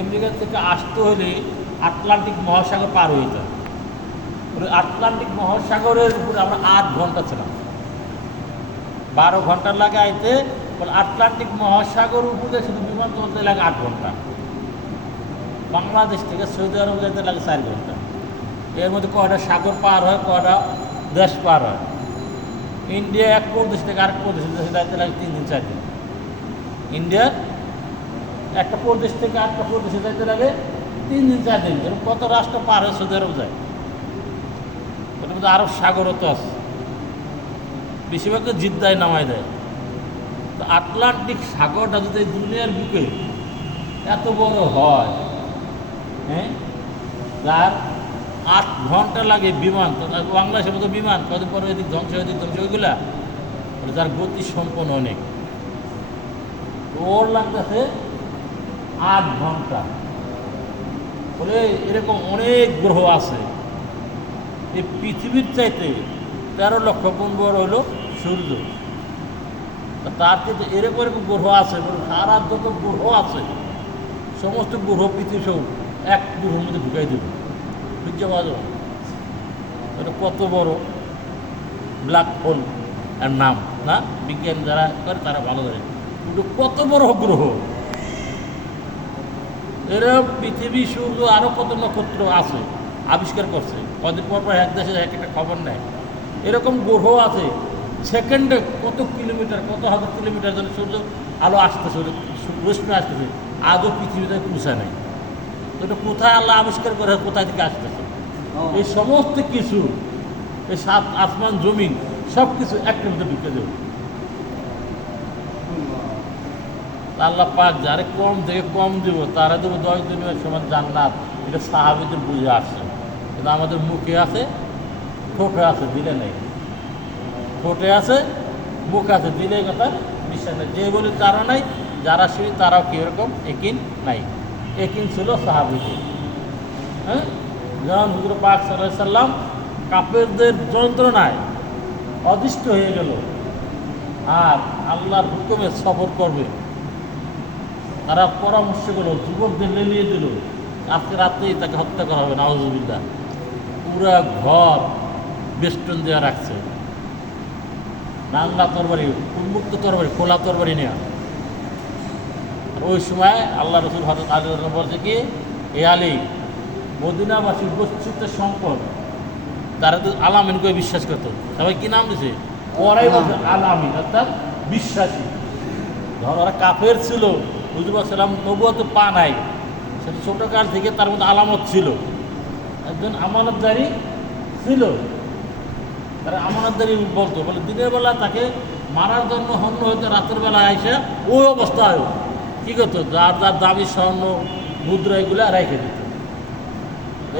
America থেকে আসতে হলে আটলান্টিক মহাসাগর পার হয়ে যেত। ওই আটলান্টিক মহাসাগরের উপরে আমরা 8 ঘন্টা ছিলাম, 12 ঘন্টা লাগে আইতে। বলে আটলান্টিক মহাসাগর উপরে শুধু বিমান চলতে লাগে 8 ঘন্টা। বাংলাদেশ থেকে সৌদি আরব যেতে লাগে 4 ঘন্টা। এর মধ্যে কয়টা সাগর পার হয়, কয়টা দেশ পার হয়। ইন্ডিয়া এক প্রদেশ থেকে আরেক প্রদেশে যাইতে লাগে 3 দিন 4 দিন। ইন্ডিয়ার একটা প্রদেশ থেকে আরেকটা প্রদেশে যাইতে লাগে 3 দিন 4 দিন। এরকম কত রাষ্ট্র পার হয় সৌদি আরব যায়। ওটার মধ্যে আরব সাগরও তো আছে, বেশিরভাগ তো জিদ্দায় নামায় দেয়। তো আটলান্টিক সাগরটা যদি দুনিয়ার বুকে এত বড় হয়, হ্যাঁ, যার 8 ঘন্টা লাগে বিমান, তো বাংলাদেশের মতো বিমান কদিন পরে এদিক ধ্বংস এদিক ধ্বংস ওইগুলা, যার গতি সম্পন্ন অনেক, ওর লাগতেছে 8 ঘন্টা। বলে এরকম অনেক গ্রহ আছে। এই পৃথিবীর চাইতে 13 লক্ষ গুণ বড় হলো সূর্য। তার কিন্তু এরকম এরকম গ্রহ আছে, সারা যত গ্রহ আছে সমস্ত গ্রহ পৃথিবী সব এক গ্রহের মধ্যে ঢুকাই দেবে, বুঝতে পারছো? এটা কত বড় ব্ল্যাক হোল এর নাম, না? বিজ্ঞান যারা করে তারা ভালো করে, কিন্তু কত বড় গ্রহ। এরা পৃথিবী, সূর্য, আরও কত নক্ষত্র আছে আবিষ্কার করছে। কদিন পর পর এক দেশে এক একটা খবর নেয়। এরকম গ্রহ আছে, সেকেন্ডে কত কিলোমিটার, কত হাজার কিলোমিটার যেন সূর্য আলো আসতেছে, রশ্মি আসতেছে, আজও পৃথিবীতে পৌঁছায় নাই। এটা কোথায় আল্লাহ আবিষ্কার করে, কোথায় থেকে আসতেছে? এই সমস্ত কিছু, এই 7 আসমান জমিন সব কিছু একটা মধ্যে ঢুকে দেবে। আল্লাহ পাক যারে কম থেকে কম দিব তারা দেবো 10 দুনিয়ার সমান জান্নাত। এটা সাহাবীদের বুঝে আসছে। কিন্তু আমাদের মুখে আছে, ঠোঁটে আছে, দিলে নেই। ঠোঁটে আছে, মুখ আছে, দিলে কথা বিশ্বাস নেই। যে বলি তারা নাই, যারা শুনি তারাও কীরকম একিন নাই। একিন ছিল সাহাবীদের। হ্যাঁ, যেমন হুজুর পাক সাল্লাল্লাহু আলাইহি সাল্লাম কাফেরদের যন্ত্রণায় অদিষ্ট হয়ে গেল, আর আল্লাহর হুকুমে সফর করবে। তারা পরামর্শ করলো, যুবকদের লেলিয়ে দিল, আজকে রাত্রেই তাকে হত্যা করা হবে, নাউজুবিল্লাহ। পুরা ঘর বেষ্টন দেওয়া রাখছে, নাঙ্গা তরবারি, উন্মুক্ত তরবারি, খোলা তরবারি নেওয়া। আর ওই সময় আল্লাহ রসুল হযরত আলী বলছে কি, এ আলী, মদিনাবাসীর গচ্ছিত সম্পদ। তারা তো আলামিন করে বিশ্বাস করতো। সবাই কি নাম দিছে? ওরাই বলছে আলামিন, অর্থাৎ বিশ্বাসী। ধর ওরা কাফের ছিল, হুজুর সাল্লাম তবুও তো পা নাই, সেটা ছোটোকাল থেকে তার মধ্যে আলামত ছিল। একজন আমানতদারি ছিল, তারা আমানতদারি বলতো। বলে দিনের বেলা তাকে মারার জন্য হন্য হয়তো, রাতের বেলা আইসা ওই অবস্থায় কী করতো, যার যার দামি স্বর্ণ মুদ্রা এগুলো রেখে দিত।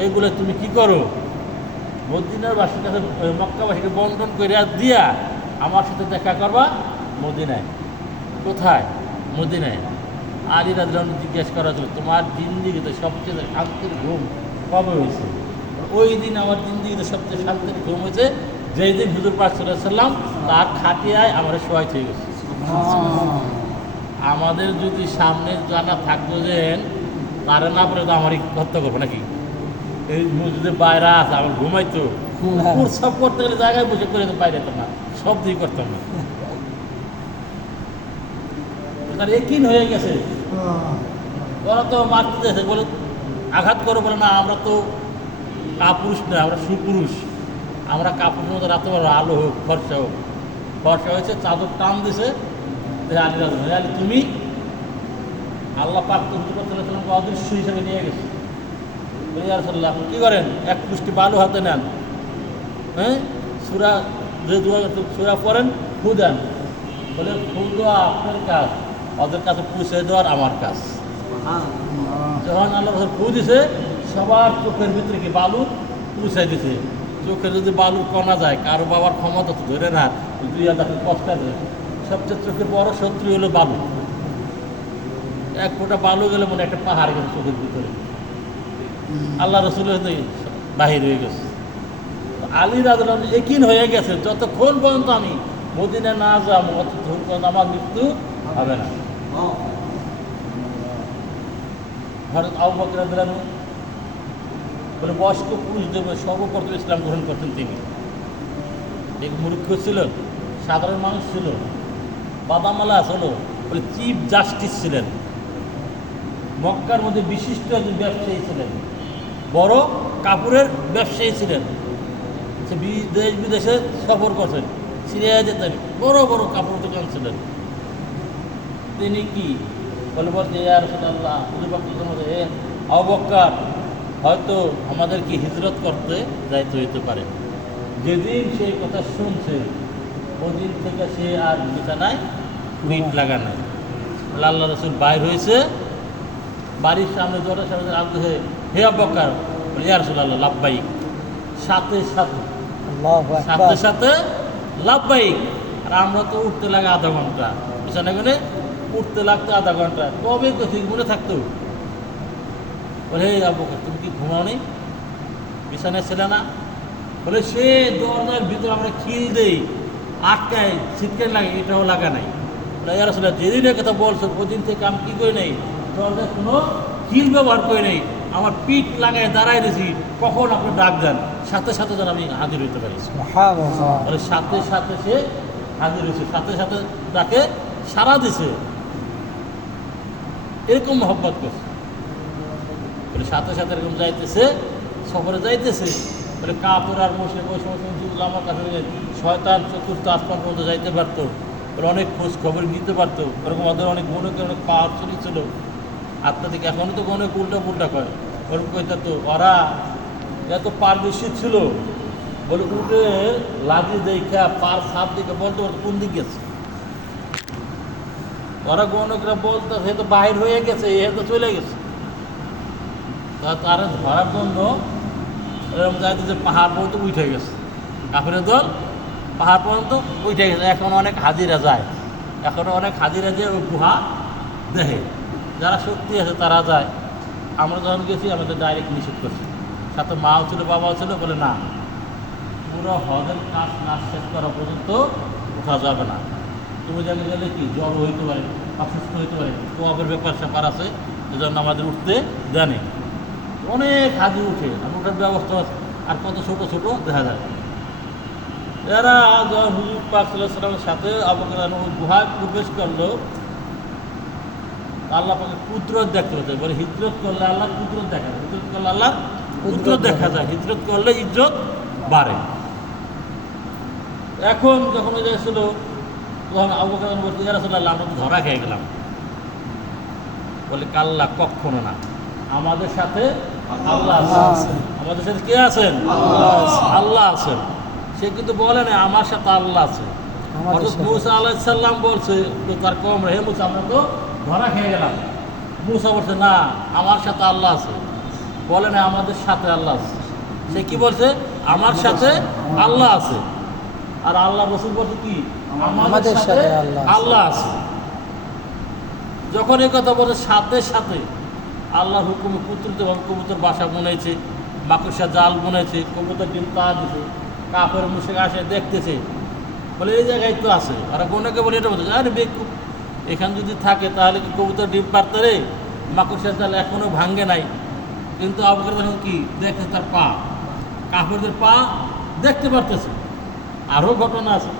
এইগুলো তুমি কি করো, মদিনার বাসীর কাছে, মক্কাবাসীকে বন্টন করে দিয়া আমার সাথে দেখা করবা মদিনায়। কোথায়? মদিনায়। আলী রাদিয়াল্লাহু জিজ্ঞেস করা হয়েছিল, তোমার জিন্দিগিতে সবচেয়ে শান্তির ঘুম কবে হয়েছে? ওই দিন আমার জিন্দিগিতে সবচেয়ে শান্তির ঘুম হয়েছে যেই দিন হুজুর পাক সাল্লাল্লাহু আলাইহি সাল্লাম তার খাটিয়ায় আমার শোয়াই হয়ে গেছে। আমাদের যদি সামনে জানা থাকতো যে তারা না পড়ে তো আমারই হত্যা করবো নাকি? এই মসজিদে বাইরে আছে, আমার ঘুমাইতো, সব করতে গেলে জায়গায় বসে করে তো বাইরে যেতাম না, সব দিয়ে করতাম না। তার একিন হয়ে গেছে। ওরা তো মারতে দিয়েছে, বলে আঘাত করে, বলে না আমরা তো কাপুরুষ না, আমরা সুপুরুষ। আমরা কাপুরুষের মতো রাতে পারবো, আলো হোক, ফর্সা হোক। ফর্সা হয়েছে, চাদর টান দিছে, আলী রাজু, তুমি আল্লাহ পাক তো অদৃশ্য হিসেবে নিয়ে গেছে। আপনি কী করেন? এক পুষ্টি বালু হাতে নেন, হ্যাঁ, সুরা যে সুরা পড়েন, ফু দেন। বলে ফু দেওয়া আপনার কাজ, ওদের কাছে পৌঁছে দেওয়ার আমার কাজ। যখন আল্লাহ ফু দিছে, সবার চোখের ভিতরে কি বালু পৌঁছে দিছে। চোখে যদি বালুর কণা যায়, কারো বাবার ক্ষমতা তো ধরে না, 2000 কষ্ট দেয়। সবচেয়ে চোখের বড় শত্রু হলো বালু। এক ফোঁটা বালু গেলে মনে একটা পাহাড় গেছে চোখের ভিতরে। আল্লাহ রসুলের বাহির হয়ে গেছে। আলী রাদিয়াল্লাহু আনহু একিন হয়ে গেছে, যতক্ষণ পর্যন্ত আমি মদিনা না যাবো ততক্ষণ পর্যন্ত আমার মৃত্যু হবে না। হযরত আবু বকর রাদিয়াল্লাহু আনহু বলে বয়স্ক পুরুষদের সর্বপ্রথম ইসলাম গ্রহণ করতেন তিনি। এক মূর্খ ছিল, সাধারণ মানুষ ছিল, বাদামালা ছিল, বলে চিফ জাস্টিস ছিলেন, মক্কার মধ্যে বিশিষ্ট একজন ব্যবসায়ী ছিলেন, বড় কাপড়ের ব্যবসায়ী ছিলেন। সে দেশ বিদেশে সফর করছেন, সিরিয়া যেতেন, বড় বড় কাপড় দোকান ছিলেন। তিনি কি বলতে ইয়া রাসূলুল্লাহ, আবু বকর হয়তো আমাদেরকে হিজরত করতে যাইতে হইতে পারে। যেদিন সেই কথা শুনছে ওদিন থেকে সে আর বিছানায় পিঠ লাগা নাই। আল্লাহ রাসূল বাইর হয়েছে, বাড়ির সামনে দরজার সামনে আনতে হয়ে হে আবু বকর, বলে ইয়া রাসূলুল্লাহ লাব্বাইক, সাথে সাথে সাথে সাথে লাব্বাইক। আর আমরা তো উঠতে লাগে আধা ঘন্টা, বিছানায় গেলে উঠতে লাগতো আধা ঘন্টা, তবে তো ঠিক মনে থাকতো। বলে হে আবু বকর, তুমি কি ঘুমাও নি, বিছানায় ছিল না? বলে সে দরজার ভিতরে আমরা খিল দেই, আটকায়, ছিটকে লাগে, এটাও লাগা নাই। বলে ইয়া রাসূলুল্লাহ, যেদিনের কথা বলছো ওদিন থেকে আমি কী করে নেই, দরজায় কোনো খিল ব্যবহার করে নেই, আমার পিঠ লাগায় দাঁড়ায় দিয়েছি, কখন আপনি ডাক দেন সাথে সাথে যেন আমি হাজির হইতে পারি। বলে সাথে সাথে সে হাজির হয়েছে, সাথে সাথে তাকে সাড়া দিছে, এরকম মহব্বত করছে। বলে সাথে সাথে এরকম যাইতেছে, সফরে যাইতেছে, বলে কাপড় আর বসে ওই সমস্ত আমার কাছে শয়তান চতুর্থ আসমান পর্যন্ত যাইতে পারতো, ওরা অনেক খোঁজ খবর নিতে পারতো, ওরকম ওদের অনেক গণকে অনেক পাওয়ার ছিল আত্মা থেকে। এখনও তো অনেক উল্টা পুল্টা করে, ওরকম কইতে তো ওরা এত পার বেশি ছিল, বলে উঠে লাঠি দেখা পার সাপ দেখে বলতে বলতে কোন দিক গেছে। ওরা গণকরা বলতো সে তো বাহির হয়ে গেছে, এ তো চলে গেছে। তারা ধরার জন্য এরকম যাইতে যে পাহাড় পর্যন্ত উঠে গেছে, কাফেরের দল পাহাড় পর্যন্ত উঠে গেছে। এখন অনেক হাজিরা যায়, এখন অনেক হাজিরা যে ওই গুহা দেখে, যারা শক্তি আছে তারা যায়। আমরা যখন গেছি আমাদের ডাইরেক্ট নিষেধ করছি, সাথে মাও ছিল বাবাও ছিল, বলে না, পুরো হজের কাজ না শেষ করা পর্যন্ত উঠা যাবে না। তুমি জানি গেলে কি জ্বর হইতে পারে, অসুস্থ হইতে পারে, তোয়াবের ব্যাপার স্যাপার আছে, এজন্য আমাদের উঠতে জানি। অনেক হাজি উঠে, আর ওঠার ব্যবস্থা আছে, আর কত ছোট ছোট দেখা যায়। এরা যখন হুজুর পাক সাল্লাল্লাহু আলাইহি ওয়াসাল্লামের সাথে আবু বকর ওই গুহায় প্রবেশ করলো, আল্লাহ পাকে কুদরত দেখতে হতো। বলে হিজরত করলে আল্লাহ কুদরত দেখা যায়, হিজরত করলে আল্লাহ কুদরত দেখা যায়, হিজরত করলে ইজ্জত বাড়ে। এখন যখন ওই যাচ্ছিল তখন আবু বকর বলতে ইয়া রাসূলুল্লাহ, আমরা তো ধরা খেয়ে গেলাম। বলে কাল্লা, কখনো না, আমাদের সাথে আল্লাহ আছেন। আমাদের সাথে কে আছেন? আল্লাহ আছেন। সে কিন্তু বলে না আমার সাথে আল্লাহ আছে। হযরত মূসা আলাইহিস সালাম বলছে তো তার কম, হে মূসা, আমরা তো ধরা খেয়ে গেলাম। মূসা বলছে না, আমার সাথে আল্লাহ আছে। বলে না আমাদের সাথে আল্লাহ আছে। সে কি বলছে? আমার সাথে আল্লাহ আছে। আর আল্লাহ রাসূল বলছে কি আমাদের সাথে আল্লাহ আছে। যখন এই কথা বলে সাথে সাথে আল্লাহর হুকুমে পুত্রভাবে কবুতর বাসা বনেছে, মাকড়সা জাল বনেছে, কবুতর ডিম তা দিছে, কাপড় মুশে আসে দেখতেছে, বলে এই জায়গায় তো আছে। আর গনেকে বলে এটা বলতেছে, আরে বেকুব, এখানে যদি থাকে তাহলে কি কবুতর ডিম পারতে রে? মাকড়সার জাল এখনও ভাঙ্গে নাই। কিন্তু আবু বকর তখন কি দেখে, তার পা, কাপড়দের পা দেখতে পারতেছে। আরও ঘটনা আছে,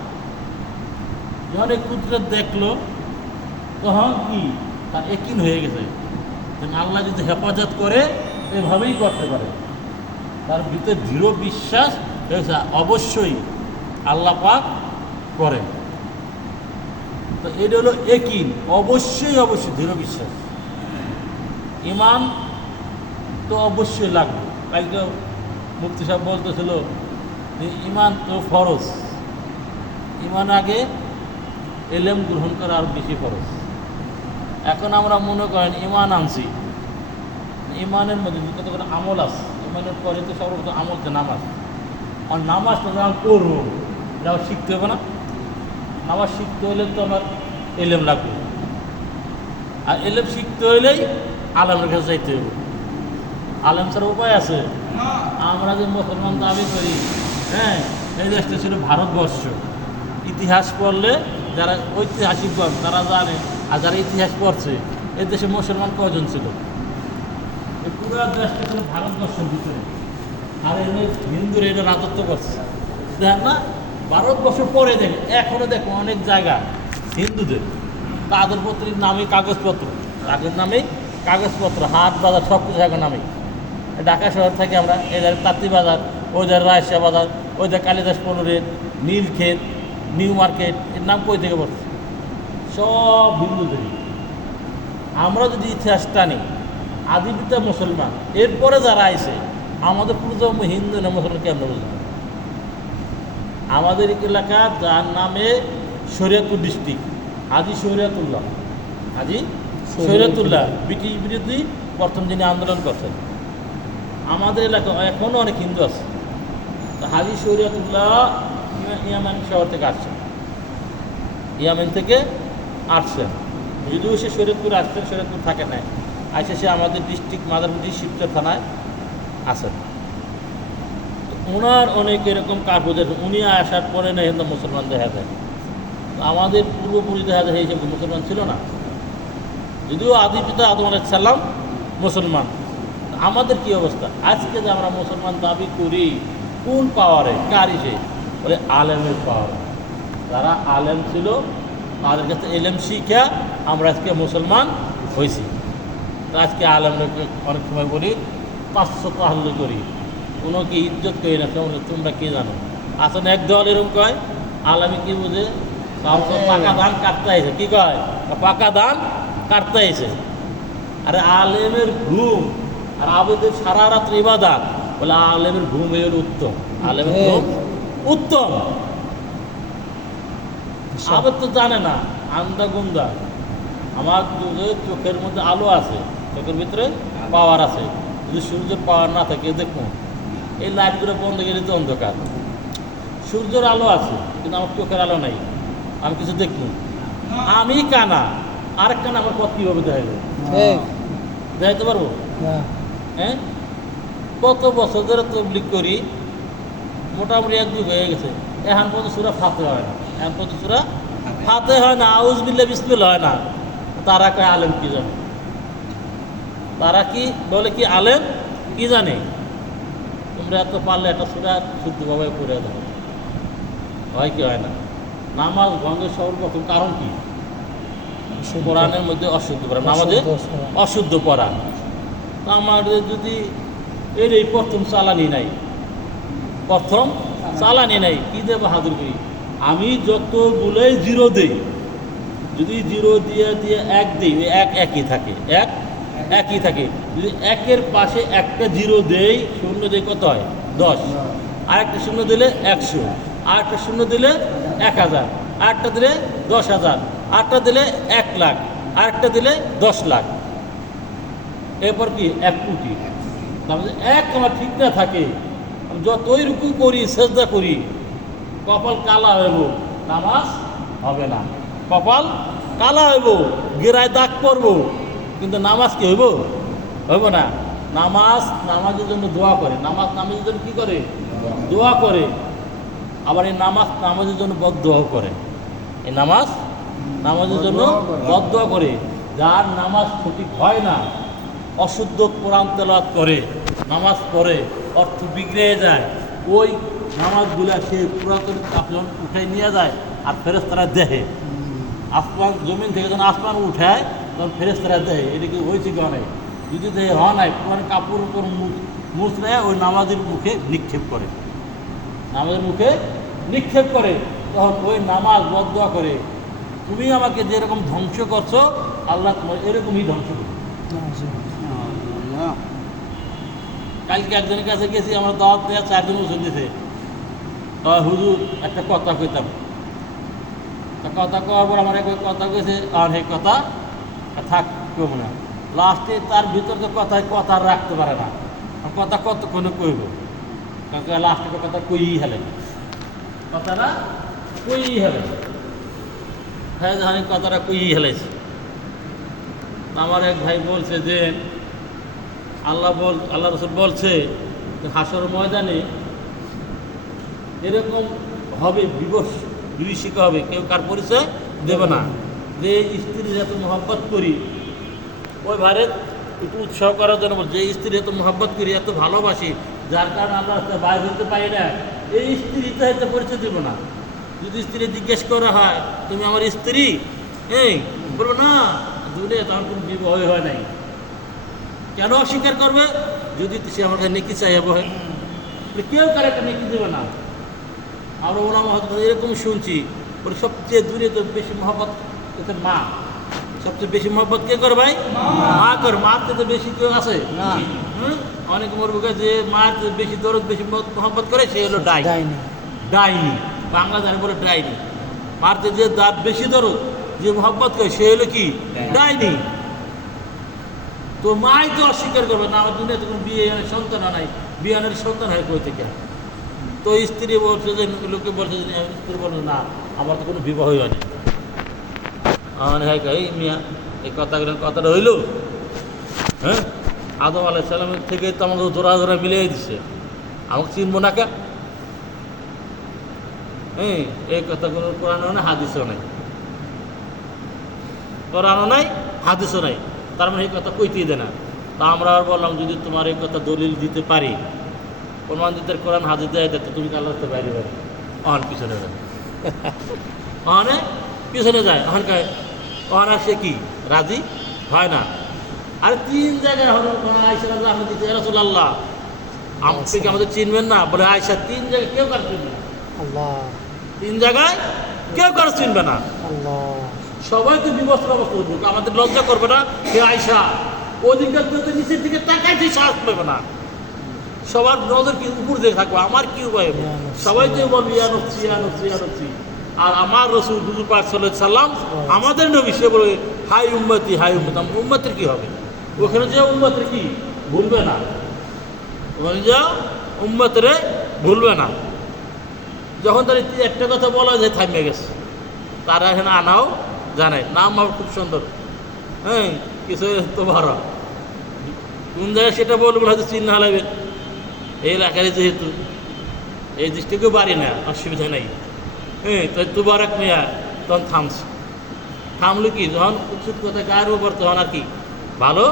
যখন এই কুদরত দেখলো তখন কি তার একিন হয়ে গেছে, আল্লাহ যদি হেফাজত করে এভাবেই করতে পারে। তার ভিতরে দৃঢ় বিশ্বাস হয়েছে অবশ্যই আল্লাহ পাক করে। তো এটা হলো একিন, অবশ্যই অবশ্যই দৃঢ় বিশ্বাস। ইমান তো অবশ্যই লাগবে। কালকে মুফতি সাহেব বলতেছিল যে ইমান তো ফরজ, ইমান আগে এলেম গ্রহণ করা আরও বেশি ফরজ। এখন আমরা মনে করেন ইমান আনছি, ইমানের মধ্যে কত করে আমল আছে, ইমানের পরে তো সর্বপ্রথম আমল তো নামাজ। আর নামাজটা যখন করবো এটা শিখতে হবে না? নামাজ শিখতে হলে তো আমার এলেম লাগবে, আর এলেম শিখতে হলেই আলেমের কাছে যাইতে হবে। আলেম ছাড়া উপায় আছে? আমরা যে মুসলমান দাবি করি, হ্যাঁ, এই দেশটা ছিল ভারতবর্ষ। ইতিহাস পড়লে যারা ঐতিহাসিকগণ তারা জানে, আর যারা ইতিহাস পড়ছে এই দেশে মুসলমান কজন ছিল? পুরো দেশটা ছিল ভারতবর্ষের ভিতরে, আর এনে হিন্দুরা এটা রাজত্ব করছে। দেখেন না, ভারতবর্ষ পরে দেখেন এখনো দেখো অনেক জায়গা হিন্দুদের, তাদের পত্রের নামে কাগজপত্র, তাদের নামে কাগজপত্র, হাট বাজার সব কিছু এখন নামে। ঢাকা শহর থেকে আমরা এদের তাঁতি বাজার, ওদের রায়শা বাজার, ওদের কালিদাস পনেরের নীলক্ষেত, নিউ মার্কেট, এর নাম কই থেকে পড়ছে? সব হিন্দুদেরই। আমরা যদি ইতিহাস টানি, আদি পিতা মুসলমান, এরপরে যারা আইছে আমাদের পূর্বজন্ম হিন্দু না মুসলমান কেমন বুঝলাম? আমাদের এলাকা যার নামে শরীয়তপুর ডিস্ট্রিক্ট, হাজী শরীয়তুল্লাহ, হাজী শরীয়তুল্লাহ ব্রিটিশ বিরোধী প্রথম যিনি আন্দোলন করছেন। আমাদের এলাকা এখনও অনেক হিন্দু আছে। তো হাজী শরীয়তুল্লাহ ইয়ামেন শহর থেকে আসছেন, ইয়ামেন থেকে আসছেন, যদিও সে শরীয়তপুর আসছেন, শরীয়তপুর থাকে নাই, আসে সে আমাদের ডিস্ট্রিক্ট মাদারপুর শিবচর থানায় আছেন। ওনার অনেক এরকম কাজ, উনি আসার পরে না হিন্দু মুসলমান দেখা যায়। আমাদের পূর্বপুরী দেখা যায় এই হিসেবে মুসলমান ছিল না, যদিও আদি পিতা আদম আলাইহিস সালাম মুসলমান। আমাদের কি অবস্থা আজকে যে আমরা মুসলমান দাবি করি, কোন পাওয়ারে, কার ইসে? বলে আলেমের পাওয়ার। যারা আলেম ছিল তাদের কাছে এলেম শিখা আমরা আজকে মুসলমান হয়েছি। আজকে আলেমরা অনেক সময় বলি 500 তাহলে করি, কোনো কি ইজ্জত করি না, তোমরা কে জানো? আসলে এক দল এরকম কয়, আলেমে কি বুঝে? পাকা ধান কাটতে আইছে, কি কয়? পাকা ধান কাটতে আইছে। আরে আলেমের ঘুম আর আবেদের সারা রাত্রি ইবাদত, বলে আলেমের ঘুম এর উত্তম, আলেমের ঘুম উত্তম। আবেদ তো জানে না, আন্দা গুন্দা। আমার চোখের মধ্যে আলো আছে, চোখের ভিতরে পাওয়ার আছে, যদি সূর্যের পাওয়ার না থাকে দেখুন এই লাইটগুলো বন্ধ গেলে তো অন্ধকার। সূর্যের আলো আছে কিন্তু আমার চোখের আলো নাই, আমি কিছু দেখুন। আমি কানা, আরেক কানা আমার পথ কীভাবে দেখাইবে? দেখাইতে পারবো? হ্যাঁ, কত বছর ধরে তবলিগ করি, মোটামুটি 1 যুগ হয়ে গেছে, এখন পর্যন্ত সূরা ফাতে হয় না, এখন পর্যন্ত সূরা ফাতে হয় না, আউজ বিল্লাহ বিসমিল্লাহ হয় না। তারা কয় আলেম কি জানে? তারা কি বলে কি আলেম কি জানে? তোমরা এত পারলে একটা সূরা শুদ্ধভাবে পড়ে দাও, হয় কি হয় না? নামাজ ভঙ্গের সর্বপ্রথম কারণ কি? কোরআনের মধ্যে অশুদ্ধ পড়া, নামাজে অশুদ্ধ পড়া। আমাদের যদি এই প্রথম চালানি নাই, প্রথম চালানি নাই, কি দেবো হাজির করি? আমি যতগুলোই জিরো দেই, যদি জিরো দিয়ে দিয়ে 1 দিই, ওই 1 একই থাকে, 1 একই থাকে। যদি 1-এর পাশে একটা জিরো দেই, শূন্য দেই, কত হয়? 10। আরেকটা শূন্য দিলে 100, আরেকটা শূন্য দিলে 1000, আরেকটা দিলে 10,000, আরেকটা দিলে 1 লাখ, আরেকটা দিলে 10 লাখ, এরপর কি 1 কোটি। তাহলে 1 আমার ঠিক না থাকে, যতই রুকু করি, সেজদা করি, কপাল কালা হইব, নামাজ হবে না। কপাল কালা হইব, গেরায় দাগ পড়ব, কিন্তু নামাজ কি হইব? হইব না। নামাজের জন্য দোয়া করে, নামাজের জন্য কি করে? দোয়া করে। আবার এই নামাজের জন্য বদদোয়া করে। এই নামাজের জন্য বদদোয়া করে। যার নামাজ সঠিক হয় না, অশুদ্ধ কোরআন তেলাওয়াত করে, নামাজ পড়ে, অর্থ বিগড়ে যায়, ওই নামাজগুলা সে পুরাতন আসমান উঠাই নিয়ে যায়, আর ফেরেশতারা দেখে। আসমান জমিন থেকে যখন আসমান উঠায় তখন ফেরেশতারা দেখে এটা কি হয়েছে কেউ নাই। যদি দেখে হওয়া নাই, পুরান কাপড় উপর মুছ নেয়, ওই নামাজের মুখে নিক্ষেপ করে, নামাজের মুখে নিক্ষেপ করে। তখন ওই নামাজ বদদোয়া করে, তুমি আমাকে যেরকম ধ্বংস করছো, আল্লাহ তোমার এরকমই ধ্বংস করবে। কালকে একজনের কাছে গেছি, আমরা দাওয়াত দেওয়া 4 জন ওষুধ দিয়েছে। হুজুর একটা কথা কইতাম, কথা কওয়ার পর আমার এক কথা কইছে, আর সেই কথা থাক কম না। লাস্টে তার ভিতর তো কথা রাখতে পারে না, কথা কতক্ষণে কইব, লাস্টে কথা কইই হেলে, কথাটা কইই হেলে। হ্যাঁ, জানি কথাটা কইই হেলেছে। আমার এক ভাই বলছে যে আল্লাহ রসুল বলছে হাসর ময়দানে এরকম হবে, বিভীষিকা হবে, কেউ কার পরিচয় দেবে না। যে স্ত্রীর এত মহব্বত করি, ওই ভারে একটু উৎসাহ করার জন্য বল, যে স্ত্রী এত মহব্বত করি, এত ভালোবাসি, যার কারণে আমরা বাইরে হতে পারি না, এই স্ত্রীতে হয়তো পরিচয় দেবো না। যদি স্ত্রী জিজ্ঞেস করা হয় তুমি আমার স্ত্রী, এই বলবো না, দুনিয়া তখন কোনো বিবাহ হয় নাই। কেন অস্বীকার করবে? যদি সে আমার কাছে নেকি চাইব, কেউ কার একটা নেকি দেবে না। আমরা ওনার এরকম শুনছি, বলে সবচেয়ে দুনিয়াতে বেশি মহব্বত এতে মা। সবচেয়ে বেশি মহব্বত কে করে ভাই? মা করে। মার থেকে বেশি কেউ আছে? অনেক মরবুকে যে মার বেশি দরদ, বেশি মহব্বত করে সে হলো ডাইনি। বাংলা জানি বলে ডাইনি। মারতে যে দাঁত বেশি দরদ, যে মহব্বত করে সে হলো কি? ডাইনি। তো মাই তো অস্বীকার করবে না, আমার দুনিয়াতে কোনো বিয়ে সন্তান নাই, বিয়ানের সন্তান হয় কই থেকে? তো স্ত্রী বলছে যে, লোকে বলছে যে, স্ত্রী বলছে না, আমার তো কোনো বিবাহই হয়নি। মানে হ্যাঁ, এই মিয়া এই কথাটা হইল, হ্যাঁ? আদম আলাইহিস সালামের থেকে তো আমাকে জোড়া মিলিয়ে দিচ্ছে, আমাকে চিনবো না কে? হ্যাঁ, এই কথা কোনো কোরআনও নাই, হাদিসও নাই। কোরআনও নাই, হাদিসও নাই, তার মানে এই কথা কইতেই দেয় না। তা আমরা আর বললাম, যদি তোমার এই কথা দলিল দিতে পারি, প্রমাণ দিতে কোরআন হাদিস দেয়, তো তুমি আল্লাহ তো বাইরে বাইরে অহন পিছনে যায়, অহনে পিছনে যায়, অহনকায় অহন আর সে কি রাজি হয় না। আর 3 জায়গায় হল আয়সা রাদিয়াল্লাহু দিতে, রাসূলুল্লাহ আপনি কি আমাদের চিনবেন না? বলে আয়সা 3 জায়গায় কেউ কার চিনবে না। 3 জায়গায় কেউ কার চিনবে না। সবাই তো বিবস্ত্র অবস্থা করবে, আমাদের লজ্জা করবে না? হে আয়সা, ওদিককার নিচের দিকে তাকাইতে সাহস পাবে না। সবার নজর কি উপর দিকে থাকবে, আমার কি উপায়? সবাই তো বলবে ইয়া নফসি, ইয়া নফসি, ইয়া নফসি। আর আমার রাসূল হুজুর পাক সাল্লাল্লাহু আলাইহি সাল্লাম, আমাদের নবী, সে বলে হাই উম্মতি, হাই উম্মত। উম্মতের কি হবে? ওখানে যে উম্মতের কি ভুলবে না, ওখানে যে উম্মতের ভুলবে না। যখন তার একটা কথা বলা যায় থামিয়ে গেছে, তারা এখানে আনাও জানায়। নাম আমার খুব সুন্দর, হ্যাঁ, কিছু তো ভাড়া কোন জায়গায় সেটা বলবেন, হয়তো চিহ্ন হালাবেন। এই এলাকায় যেহেতু এই দৃষ্টিকেও বাড়ি না, অসুবিধা নেই। হ্যাঁ, তো তুবারক মিয়া তখন থামলো কি, যখন উৎসুক কথা গায়ের উপর, তখন আর কি ভালো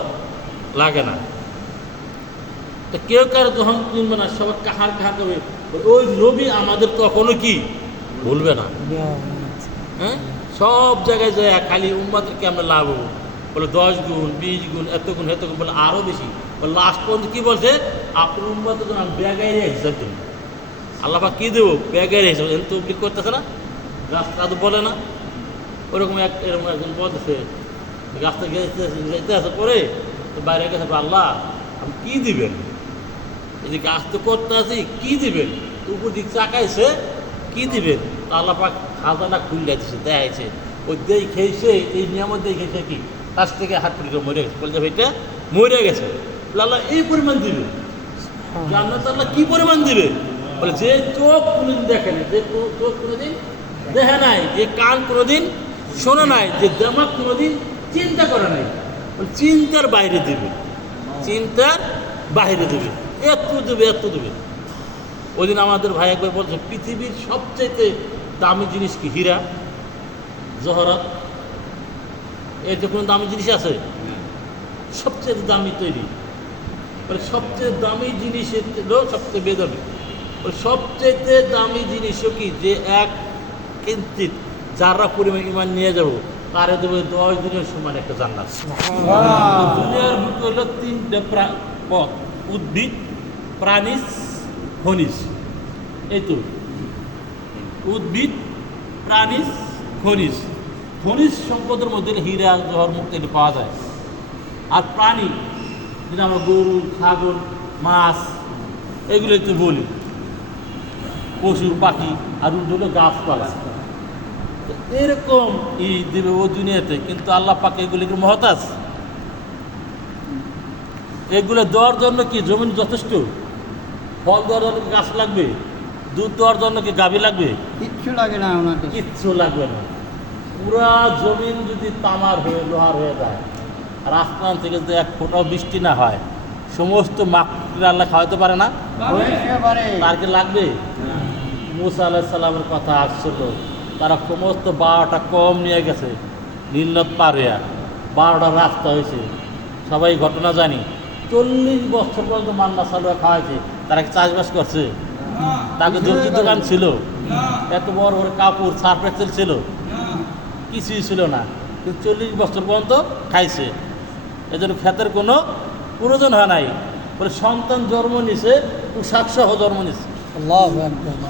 লাগে না। তো কেউ কারো যখন কিনবে না, সবার কাহার করবে, ওই নবী আমাদের কখনো কি ভুলবে না। হ্যাঁ, সব জায়গায় যায় খালি উম্মতকে আমরা লাভ হবো, বলে 10 গুণ 20 গুণ, এত গুণ এত গুণ, বলে আরও বেশি। বলে লাস্ট পর্যন্ত কী বলছে? আপনার উম্মতের জন্য আমি বেগাইরে হিসাব দেব। আল্লাহ পাক কী দেবো? বেগাইরে হিসাব। এন তো উল্লেখ করতেছে না, রাস্তা তো বলে না। ওরকম এরকম একজন বলতেছে, রাস্তা যেতে আছে পরে তো বাইরে গেছে, আল্লাহ আমি কী দিবেন? এই যে গাছ তো করতে আছি, কী দিবেন? উপর দিক চাকাইছে, কী দিবেন? তো আল্লাহ পাক খাজানা খুলে দিচ্ছে, দেখাইছে। ওই দেই খেয়েছে, এই নিয়ামত দিয়ে খেয়েছে কি কাছ থেকে হাত পুরি করে মরে গেছে। বলছে ভাইটা মরে গেছে, আল্লাহ এই পরিমাণ দিবে। জান্নাত আল্লাহ কি পরিমাণ দিবে? বলে যে চোখ কোনোদিন দেখে নাই, যে চোখ কোনোদিন দেখে নাই, যে কান কোনোদিন শোনে নাই, যে দেমাগ কোনোদিন চিন্তা করে নাই, চিন্তার বাইরে দেবে, চিন্তার বাইরে দেবে, এত দেবে, এত দেবে। ওই দিন আমাদের ভাই একবার বলছে, পৃথিবীর সবচাইতে দামি জিনিস কি? হীরা জহরত, এর যে কোনো দামি জিনিস আছে? সবচেয়ে দামি তৈরি, মানে সবচেয়ে দামি জিনিস হলো সবচেয়ে বেদামি। সবচেয়ে দামি জিনিসও কি? যে এক কিঞ্চিত যারা পরিমাণ ইমান নিয়ে যাবো, তারে দেবে 10 দিনের সমান একটা জান্নাত। দুনিয়ার বুকে হলো 3টে পথ: উদ্ভিদ, প্রাণীজ, খনিজ। এই তো উদ্ভিদ, প্রাণীজ, খনিজ। খনিজ সম্পদের মধ্যে হীরা জহর মুক্ত এটা পাওয়া যায়। আর প্রাণী যেটা আমরা গরু, ছাগল, মাছ, এগুলো একটু বলি, পশু পাখি, আর হলো গাছপালা। এরকম দেবে ও দুনিয়াতে, কিন্তু আল্লাহ পাক এগুলিকে মহতাজ। এগুলো দেওয়ার জন্য কি জমিন যথেষ্ট? ফল দেওয়ার জন্য কি গাছ লাগবে? দুধ দেওয়ার জন্য কি গাভী লাগবে? কিচ্ছু লাগে না, কিচ্ছু লাগবে না। পুরা জমিন যদি তামার হয়ে, লোহার হয়ে যায়, আর আসমান থেকে যদি 1 ফোঁটাও বৃষ্টি না হয়, সমস্ত মাকড় আল্লাহ খাওয়াতে পারে না? তার কি লাগবে? মুসা আলাইহিস সালামের কথা আসছিল, তারা সমস্ত 12টা কম নিয়ে গেছে নীলনদ পার হইয়া, 12টা রাস্তা হয়েছে। সবাই ঘটনা জানি। 40 বছর পর্যন্ত মান্না সালুয়া খাওয়াইছে। তারা কি চাষবাস করছে? তাকে দর্জি দোকান ছিল, এত বড় বড় কাপড় সার্ফ এক্সেল ছিল, কিছুই ছিল না, কিন্তু 40 বছর পর্যন্ত খাইছে। এজন্য ক্ষেতের কোনো প্রয়োজন হয় নাই। বলে সন্তান জন্ম নিছে, পোশাক সহ জন্ম নিছে।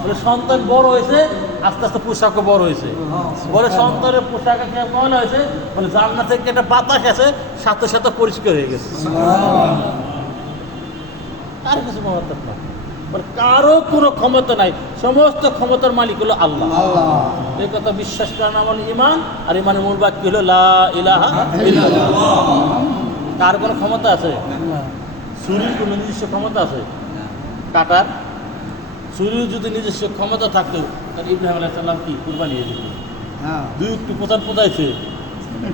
বলে সন্তান বড় হয়েছে, আস্তে আস্তে পোশাকও বড় হয়েছে। বলে সন্তানের পোশাক কেমন হয়েছে? বলে জান্নাত থেকে একটা বাতাস আছে, সাথে সাথে পরিষ্কার হয়ে গেছে। কার কিছু ক্ষমতা না, বলে কারো কোনো ক্ষমতা নাই, সমস্ত ক্ষমতার মালিক হলো আল্লাহ। এই কথা বিশ্বাস করেন আমার ইমান। আর ইমানের মূল বাক্য হলো লা ইলাহা ইল্লাল্লাহ। কার কোনো ক্ষমতা আছে? ছুরির কোনো নিজস্ব ক্ষমতা আছে? কাটার ছুরির যদি নিজস্ব ক্ষমতা থাকতো, তাহলে ইব্রাহিম আলাইহিস সালাম কি কুরবানি দিয়ে দিত? দুই একটু পোতাইছে,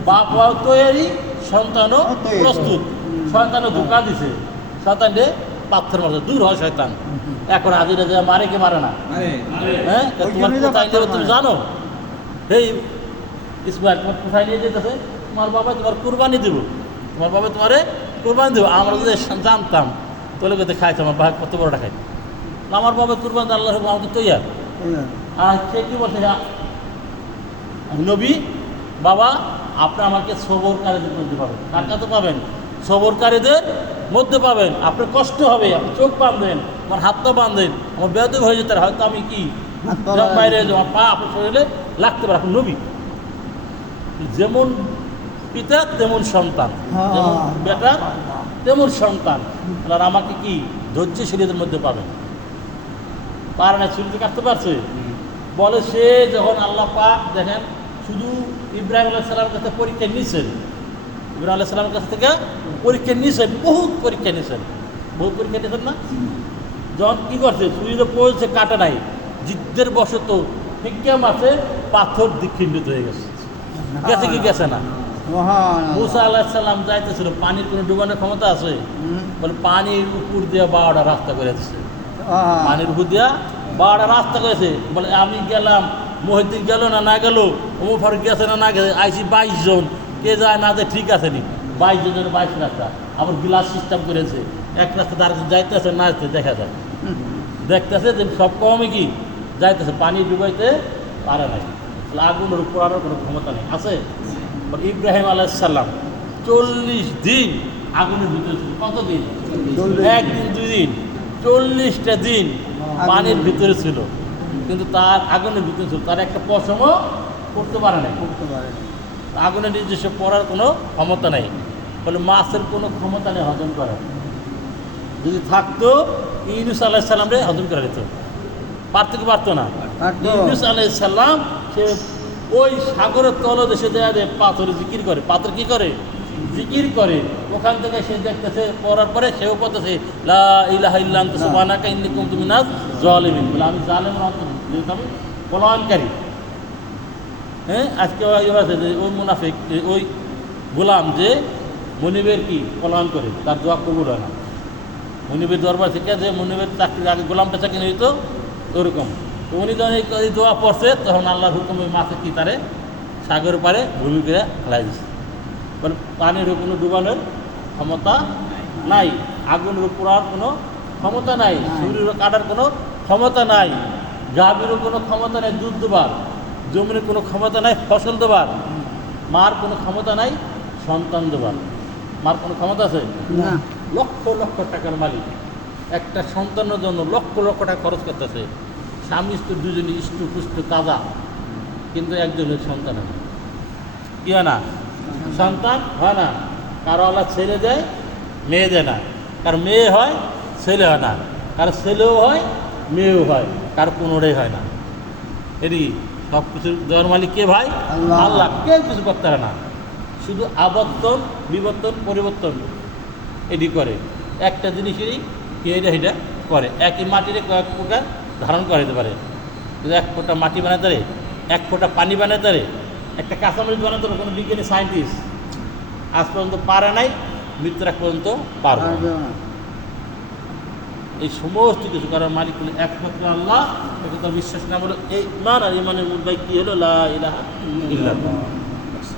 বাপ হওয়াও তৈরি, সন্তানও প্রস্তুত। শয়তানও ধোঁকা দিছে, শয়তানকে পাথর মারছে, দূর হয় শয়তান। এখন আজিরা যে মারে কে মারে না? হ্যাঁ, তোমার কোথায় নেবে তুমি জানো? এই ইসমাইল তোমার কোথায় নিয়ে যেতেছে? তোমার বাবা তোমার কুরবানি দেবো, তোমার বাবা তোমারে কুরবানি দেবো। আমরা যদি জানতাম তোলে কোথায় খাইছে, আমার ভাই কত বড়টা খাই, আমার বাবা কুরবানি আল্লাহ আমাকে তৈয়ার। আর সে কি বলছে, নবী বাবা আপনি আমাকে সবরকারীদের মধ্যে পাবেন। কার কাছে পাবেন? সবরকারীদের মধ্যে পাবেন। আপনার কষ্ট হবে, আপনি চোখ বাঁধবেন, আমার হাতটা বাঁধবেন, আমার বেয়াদব হয়ে যেতে হয়তো আমি কি বাইরে আমার পা আপনার শরীরে লাগতে পারে। আপনি নবী, যেমন পিতা তেমন সন্তান, যেমন বেটা তেমন সন্তান। আর আমাকে কি ধৈর্যশীলদের মধ্যে পাবেন। পারে না, ছুরিতে কাটতে পারছে। বলে সে যখন আল্লাহ পাক দেখেন শুধু ইব্রাহিম আলাইহিস সালামের কাছে পরীক্ষা নিয়েছেন, ইব্রাহিম আলাইহিস সালামের কাছ থেকে পরীক্ষা নিয়েছেন, বহুত পরীক্ষা নিয়েছেন না? যখন কী করছে, ছুরিতে পড়েছে, কাটা নাই, জিদ্দের বশত হিক্কাম আছে, পাথর দিকখিণ্ডিত হয়ে গেছে। গেছে কি গেছে না? মুসা আলাইহিস সালাম যাইতেছিল, পানির কোনো ডুবানোর ক্ষমতা আছে? বলে পানির উপর দিয়ে 12টা রাস্তা করে দিচ্ছে। পানির উপর দিয়া 12টা রাস্তা করেছে। বলে আমি গেলাম, মহিউদ্দিন গেল না গেল, ওমর ফারুক গেছে না গেছে, আইসি 22 জন, কে যায় না যায় ঠিক আছে নি, 22 জনের 22 রাস্তা। আবার গ্লাস সিস্টেম করেছে, এক রাস্তা তার যাইতেছে না আসতে দেখা যায়, দেখতেছে যে সব কমে কি যাইতেছে, পানি ডুবাইতে পারে নাই। আগুনের উপর আরও কোনো ক্ষমতা নেই, আছে? ইব্রাহিম আলাইহিস সালাম 40 দিন আগুনের ভিতরে ছিল। কতদিন? একদিন 2 দিন, 40টা দিন পানির ভিতরে ছিল, কিন্তু তার আগুনের ভিতরে ছিল, তার একটা পশমও করতে পারে নাই। আগুনের নিজস্ব পড়ার কোনো ক্ষমতা নেই। বলে মাছের কোনো ক্ষমতা নেই হজম করার। যদি থাকতো ইউনূস আলাইহিস সালামরে হজম করে দিত, পারতো না। ইউনূস আলাইহিস সালাম সে ওই সাগরের তলদেশে দেয়া দেয় পাথরে জিকির করে। পাথর কি করে? জিকির করে। ওখান থেকে সে দেখতেছে, পড়ার পরে সেও পড়তেছে লা ইলাহা ইল্লা আনতা সুবহানাকা ইন্নী কুনতু মিনাজ জালিমিন। বলে আমি জালেমের অন্তর্ভুক্ত, আমি পলায়নকারী। হ্যাঁ, আজকে ওই মুনাফিক, ওই গোলাম যে মনিবের কি পলায়ন করে, তার দোয়া কবুল হয় না। মনিবের দরবার থেকে যে মনিবের চাকরির আগে গোলামটা চাকরি নিত, ওরকম। তো উনি যখন এই দোয়া পড়ছে, তখন আল্লাহর হুকুমে মাছে কি তারে সাগরের পারে ভূমি করে ফেলাই দিচ্ছে। মানে পানির কোনো ডুবানোর ক্ষমতা নাই, আগুনের পোড়ার কোনো ক্ষমতা নাই, শরীর কাটার কোনো ক্ষমতা নাই, গাভীরও কোনো ক্ষমতা নাই, দুধ দেবার, জমির কোনো ক্ষমতা নাই, ফসল দেবার, মার কোনো ক্ষমতা নাই, সন্তান দেবার। মার কোনো ক্ষমতা আছে না। লক্ষ লক্ষ টাকার মালিক, একটা সন্তানের জন্য লক্ষ লক্ষ টাকা খরচ করতেছে। স্বামী স্ত্রী দুজনে ইষ্ট পুষ্ট তাজা, কিন্তু একজনের সন্তান হয় না। কি হয় না? সন্তান হয় না। কারো আল্লাহ ছেলে দেয়, মেয়ে দেয় না। কারো মেয়ে হয়, ছেলে হয় না। কারো ছেলেও হয়, মেয়েও হয়, কারো কোনোটাই হয় না। এটি সব কিছু দেওয়ার মালিক কে ভাই? আল্লাহ। কেউ কিছু করতে পারে না, শুধু আবর্তন বিবর্তন পরিবর্তন এটি করে। একটা জিনিসেরই কে এটা করে। একই মাটিরে কয়েক প্রকার ধারণ করাইতে পারে। কিন্তু 1 ফোঁটা মাটি বানাতে পারে, 1 ফোঁটা পানি বানাতে পারে, একটা কাঁচামরিচ বানাতে পারে কোনো বিজ্ঞানী সায়েন্টিস্ট আজ পর্যন্ত পারে নাই, মৃত্যুর আগ পর্যন্ত পারবে না। এই সমস্ত কিছু করার মালিক হলো একমাত্র আল্লাহ। এটা বিশ্বাস না বলে এই ইমান, আর ইমানের মূল ভাই কী হলো? লা ইলাহা ইল্লাল্লাহ।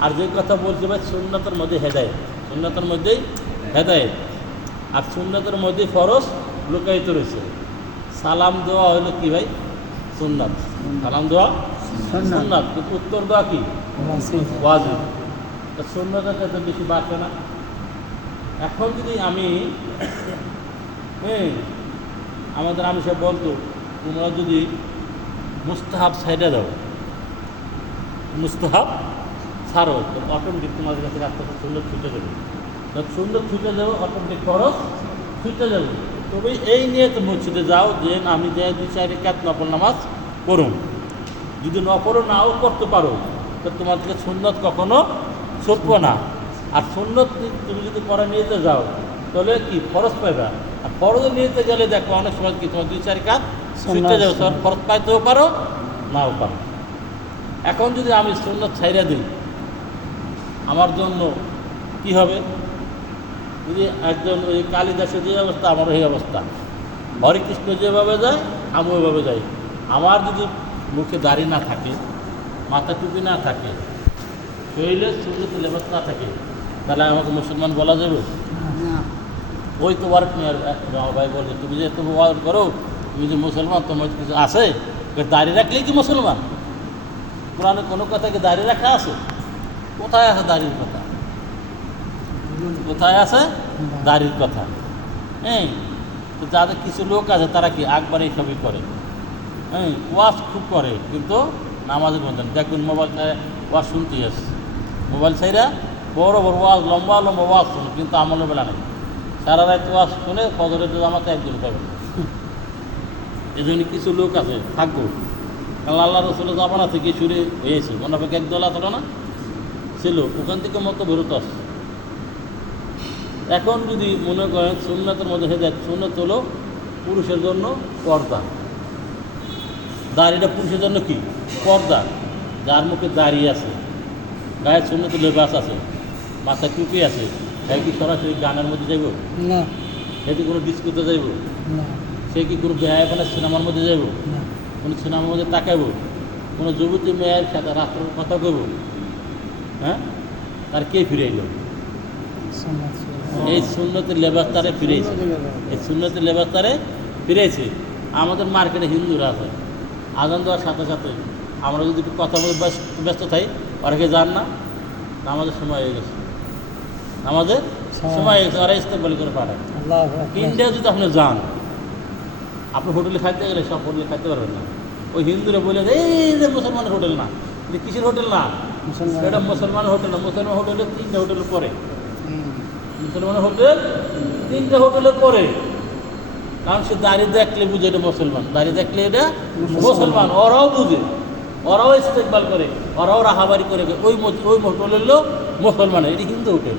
আর যে কথা বলছে ভাই, সুন্নাতের মধ্যে হেদায়েত, সুন্নাতের মধ্যেই হেদায়েত। আর সুন্নতের মধ্যে ফরজ লুকায়িত রয়েছে। সালাম দেওয়া হলো কি ভাই? সুন্নাত। সালাম দেওয়া সুন্নাত, কিন্তু উত্তর দেওয়া কি? ওয়াজিব। তো সুন্নতের কাছে বেশি বাড়বে না। এখন যদি আমি আমাদের আমি সব বলতো, তোমরা যদি মুস্তাহাব সাইডে দাও, মুস্তাহাব ছাড়ো, তো অটোমেটিক তোমাদের কাছে রাস্তা সুন্দর ছুটে যাবে। সুন্দর ছুটে যাবো, অটোমেটিক খরচ ছুটে যাবে। তবে এই নিয়ে তো মসজিদে যাও যে আমি যে 2-4 রাকাত নফল নামাজ পড়ুন। যদি নফলও নাও করতে পারো, তো তোমার থেকে সুন্নত কখনো ছুটবো না। আর সুন্নত তুমি যদি পরে নিতে যাও, তাহলে কি খরচ পাইবা। আর ফরজে নিতে গেলে দেখো অনেক সময় কি তোমার 2-4 রাকাত ছুটে যাবে, তোমার খরচ পাইতেও পারো, নাও পারো। এখন যদি আমি সুন্নত ছাইড়া দিই, আমার জন্য কি হবে? যদি একজন ওই কালিদাসের যে অবস্থা, আমারও এই অবস্থা। হরেকৃষ্ণ যেভাবে যায়, আমি ওইভাবে যাই। আমার যদি মুখে দাড়ি না থাকে, মাথা টুপি না থাকে, শরীরে সুন্নত লেবাস না থাকে, তাহলে আমাকে মুসলমান বলা যাবে? ওই তো ওয়ার্ক নিয়ে আমার ভাই বলে, তুমি যে তুমি ওয়ার্ক করো, তুমি যে মুসলমান, তোমার কিছু আছে? দাড়ি রাখলেই কি মুসলমান? কোরআনে কোনো কথাকে দাড়ি রাখা আছে? কোথায় আছে দাড়ির কথা? কোথায় আছে দাড়ির কথা? তো যাদের কিছু লোক আছে তারা কি একবার এইসবই করে, ওয়াজ খুব করে, কিন্তু নামাজের মধ্যে দেখবেন মোবাইল ওয়াজ শুনতেই আসে। মোবাইল ছাইরা বড় বড় ওয়াজ, লম্বা লম্বা ওয়াজ শুনে, কিন্তু আমলের বেলা নেই। সারা রাত ওয়াজ শুনে ফজরের জামাতে একজন পাবেন। এই জন্য কিছু লোক আছে, থাকবো। কারণ আল্লাহ রসুলের জামানা থেকে শুরু হয়েছে, মোনাফিক একদল আসলো না ছিল, ওখান থেকে মতো বেরোতে আসছে। এখন যদি মনে করেন সুন্নতের মধ্যে হেদায়েত, সুন্নত হলো পুরুষের জন্য পর্দা। দাড়িটা পুরুষের জন্য কি? পর্দা। যার মুখে দাড়ি আছে, গায়ে সুন্নত লেবাস আছে, মাথায় টুপি আছে, সে কি সরাসরি গানের মধ্যে যাইব না? সে কি কোনো ডিস্কোতে যাইব না? সে কি কোনো বেহায়াপনা সিনেমার মধ্যে যাইব? কোনো সিনেমার মধ্যে তাকাইব? কোনো যুবতী মেয়ের সাথে রাত্রের কথা কইব? হ্যাঁ, তার কে ফিরাইল? এই সুন্নতের লেবাস তারে ফিরেছে, এই সুন্নতের লেবাস তারে ফিরেছে। আমাদের মার্কেটে হিন্দুরা আছে, আজান দেওয়ার সাথে সাথে আমরা যদি একটু কথা বলে ব্যস্ত থাকি, ওরাকে যান না, আমাদের সময় হয়ে গেছে, আমাদের সময় হয়ে গেছে, ওরা ইস্তেকবাল করে পাঠায়। ইন্ডিয়া যদি আপনি যান, আপনি হোটেলে খাইতে গেলে সব হোটেলে খাইতে পারবেন না। ওই হিন্দুরা বলে যে এই যে মুসলমানের হোটেল না, কিসের হোটেল না? এটা মুসলমানের হোটেল না। মুসলমান হোটেলে 3টা হোটেলের পরে, মুসলমানের হোটেল 3টা হোটেলের পরে। কারণ সে দাঁড়িয়ে দেখলে বুঝে এটা মুসলমান, দাঁড়িয়ে দেখলে এটা মুসলমান। ওরাও বুঝে, ওরাও ইস্তেকবাল করে, ওরাও রাহাবারি করে। ওই হোটেল হলো মুসলমান, এটি হিন্দু হোটেল।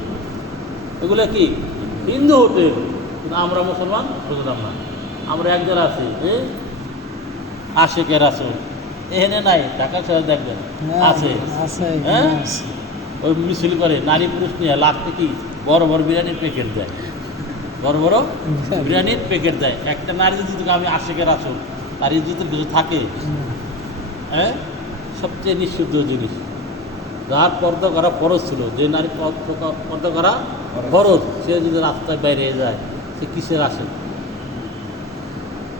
এগুলো কি হিন্দু হোটেল, কিন্তু আমরা মুসলমান বুঝলাম না। আমরা একজন আছি আশেকের আছে, এখানে নাই, ঢাকা শহরে দেখবেন আছে। হ্যাঁ, ওই মিছিল করে নারী পুরুষ নিয়ে লাস্টে কি বড় বড় বিরিয়ানির প্যাকেট দেয়, বড় বড় বিরিয়ানির প্যাকেট দেয়। একটা নারী যদি আমি আশেকের আসো, আর ইজ্জতের কিছু থাকে? হ্যাঁ, সবচেয়ে নিঃশুদ্ধ জিনিস। যার পর্দা করা ফরজ ছিল, যে নারী পর্দা করা ফরজ, সে যদি রাস্তায় বাইরে যায়, সে কিসের আসে?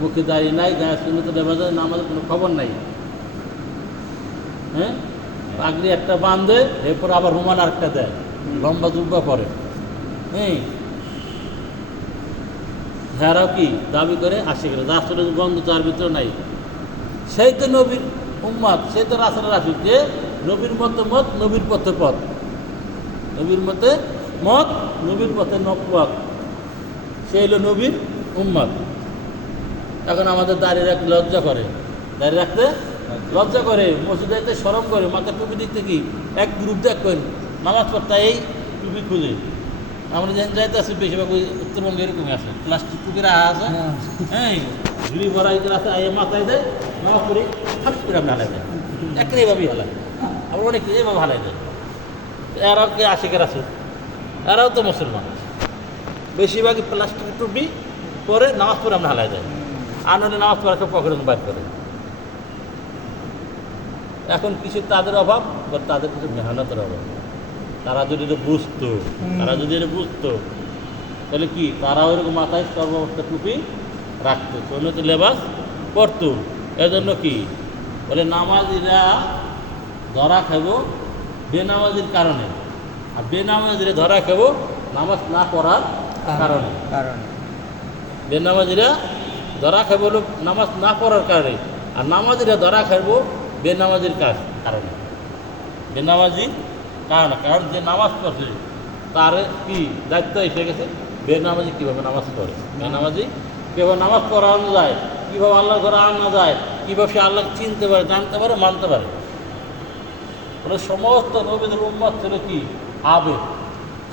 মুখে দাঁড়িয়ে নাই, গায়ে সুন্নতে দেওয়া যায় না, আমাদের কোনো খবর নাই। হ্যাঁ, পাগড়ি একটা বাঁধে, এরপর আবার রুমাল আরেকটা দেয়, লম্বা জুব্বা পরে। হ্যাঁরাও কি দাবি করে আসে গেলে, রাসূলের গন্ধ তার ভিতরে নাই। সেই তো নবীর উম্মত, সেই তো রাসূলের রাসূল, যে নবীর মতে মত, নবীর পথে পথ, নবীর মতে মত, নবীর পথে নপথ, সেই হলো নবীর উম্মত। এখন আমাদের দাঁড়িয়ে রাখতে লজ্জা করে, দাঁড়িয়ে রাখতে লজ্জা করে, মসজিদে যেতে শরম করে, মাথায় টুপি দিতে কি এক গ্রুপ দেখবেন নামাজ পড়তে এই টুপি খুঁজে। আমরা যেন যাইতে আসি, বেশিরভাগ ওই উত্তরবঙ্গে এরকমই আছে, প্লাস্টিক টুপি রাখা আছে, হ্যাঁ, ঝুড়ি ভরা আছে, মাথায় দেয়, নামাজ পড়ি হাত করে আপনি হালাই দেয়, একটা এইভাবেই হালায়, আবার অনেক এইভাবে হালাই দেয়। এরাও কে আশিকের আছে, এরাও তো মুসলমান। বেশিরভাগই প্লাস্টিক টুপি পরে নামাজ পড়ে আমরা হালাই দেয়, আর নাহলে নামাজ পড়া সব পকেটে বাইর করে। এখন কিছু তাদের অভাব, বা তাদের কিছু মেহনতের অভাব। তারা যদি এটা বুঝতো, তারা যদি এটা বুঝতো, তাহলে কি তারা ওইরকম মাথায় সর্বাবস্থা টুপি রাখতো, সুন্নত লেবাস পরতো। এজন্য কি বলে নামাজিরা ধরা খাব বেনামাজির কারণে, আর বেনামাজিরা ধরা খাব নামাজ না পড়ার কারণে। বেনামাজিরা ধরা খাইব হলো নামাজ না পড়ার কারণে, আর নামাজিরা ধরা খাইব বেনামাজির কারণে। বেনামাজি কারণ কারণ যে নামাজ পড়ছে তার কি দায়িত্ব এসে গেছে বেনামাজি কীভাবে নামাজ পড়ে, বেনামাজি কীভাবে নামাজ পড়ানো যায়, কীভাবে আল্লাহর ঘরে আনা যায়, কীভাবে সে আল্লাহ চিনতে পারে, জানতে পারে, মানতে পারে। মানে সমস্ত নবীদের উম্মত ছিল কি আবেগ,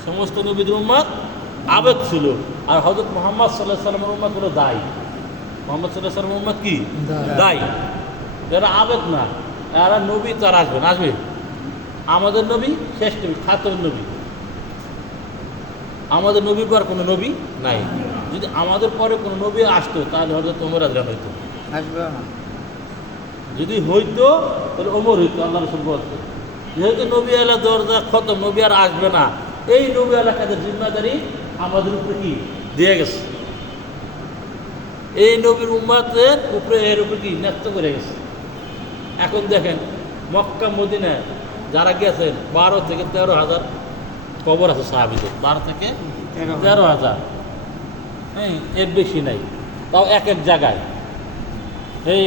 সমস্ত নবীদের উম্মত আবেগ ছিল। আর হযরত মুহাম্মদ সাল্লাল্লাহু আলাইহি সাল্লামের উম্মত হলো দায়ী। মুহাম্মদ সাল্লাল্লাহু আলাইহি সাল্লামের উম্মত কি দায়ী, যারা আবেগ না, এরা নবী তারা আসবে। আমাদের নবী শেষ নবী, খাতমের নবী। আমাদের নবীর পর কোনো নবী নাই। যদি আমাদের পরে কোনো নবী আসতো তাহলে হযরত ওমর রাদিয়াল্লাহু হইতো, আসবে না। যদি হইতো তাহলে ওমর হইতো। আল্লাহ রাসূল বলতেন যেহেতু নবী আলাহ দরজা খতম, নবী আর আসবে না, এই নবী আলাহ কাদের জিম্মাদারি আমাদের উপরে কি দিয়ে গেছে, এই নবীর উম্মতের উপরে এর উপরে কি ন্যস্ত করে গেছে। এখন দেখেন মক্কা মদিনায় যারা গেছেন 12 থেকে 13,000 কবর আছে সাহাবীদের, 12 থেকে 13,000, হ্যাঁ এর বেশি নাই। তাও এক এক জায়গায় এই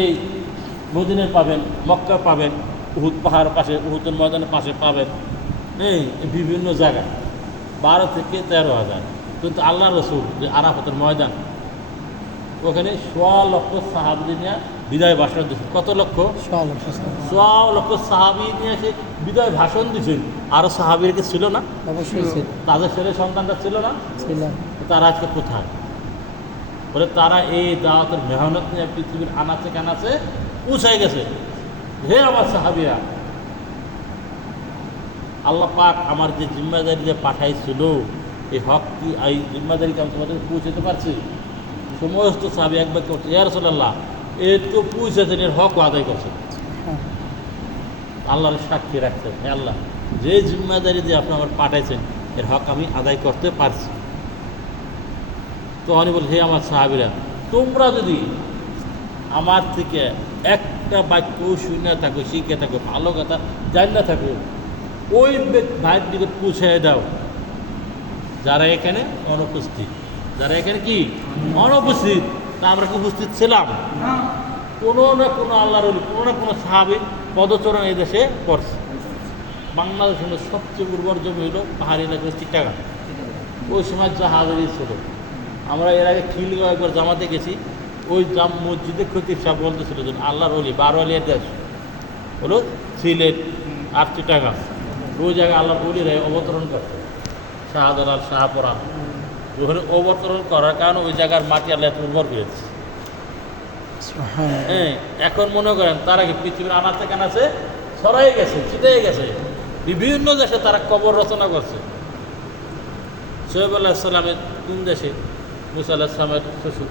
মদিনায় পাবেন, মক্কা পাবেন, উহুদ পাহাড়ের পাশে, উহুদের ময়দানের পাশে পাবেন, হ্যাঁ বিভিন্ন জায়গায় 12 থেকে 13,000। কিন্তু আল্লাহ রসুল যে আরাফাতের ময়দান, ওখানে 100 লক্ষ সাহাবী নিয়ে বিদায় ভাষণ দিয়েছেন। কত লক্ষ? 100 লক্ষ সাহাবী নিয়ে এসে বিদায় ভাষণ দিয়েছেন। আরও সাহাবীর কি ছিল না? অবশ্যই ছিল। তাদের ছেলে সন্তানরা ছিল না? ছিল। তারা আজকে কোথায়? বলে তারা এই দাওয়াতের মেহনত নিয়ে পৃথিবীর আনাচে কানাচে পৌঁছায় গেছে। হে আমার সাহাবীরা, আল্লাহ পাক আমার যে জিম্মাদারি যে পাঠাইছিল, এই হক কি, এই জিম্মাদারিকে আমি তোমাদের পৌঁছাতে পারছি? সমস্ত সাহাবী একবার করছে, ইয়া রাসূলুল্লাহ, এর তো পৌঁছেছেন, এর হকও আদায় করছেন। আল্লাহর সাক্ষী রাখছেন, হে আল্লাহ, যে জিম্মাদারি যে আপনি আমার পাঠাইছেন এর হক আমি আদায় করতে পারছি। তো উনি বল, হে আমার সাহাবীরা, তোমরা যদি আমার থেকে একটা বাক্য শুনে থাকো, শিখে থাকো, ভালো কথা জানি থাকো, ওই ভাইয়ের দিকে পৌঁছে দাও যারা এখানে অনুপস্থিত। যারা এখানে কি অনুপস্থিত, তা আমরা কি উপস্থিত ছিলাম? কোনো না কোনো আল্লাহর ওলি, কোনো না কোনো সাহাবীর পদচরণ এই দেশে করছে। বাংলাদেশের সবচেয়ে উর্বর জমি হলো পাহাড়ি এলাকার চিটাগাং। ওই সময় জাহাজেরই ছিল। আমরা এর আগে খিলগাঁও একবার জামাতে গেছি, ওই মসজিদে খতিব সাহেব বলতেছিল যে আল্লাহর ওলি 12 আলিয়ার দেশ হলো সিলেট আর চিটাগাং। ওই জায়গায় আল্লাহর ওলিরা অবতরণ করছে, শাহজালাল, শাহপরা। ওখানে অবতরণ করার কারণে ওই জায়গার মাটি আল্লাহ এত উর্বর হয়েছে। হ্যাঁ, এখন মনে করেন তারা কি পৃথিবীর আনাচে কানাচে ছড়াই গেছে, ছিটিয়ে গেছে, বিভিন্ন দেশে তারা কবর রচনা করছে। সোহেব আলাইহিস সালামের 3 দেশে, মুসা আলাইহিস সালামের শ্বশুর,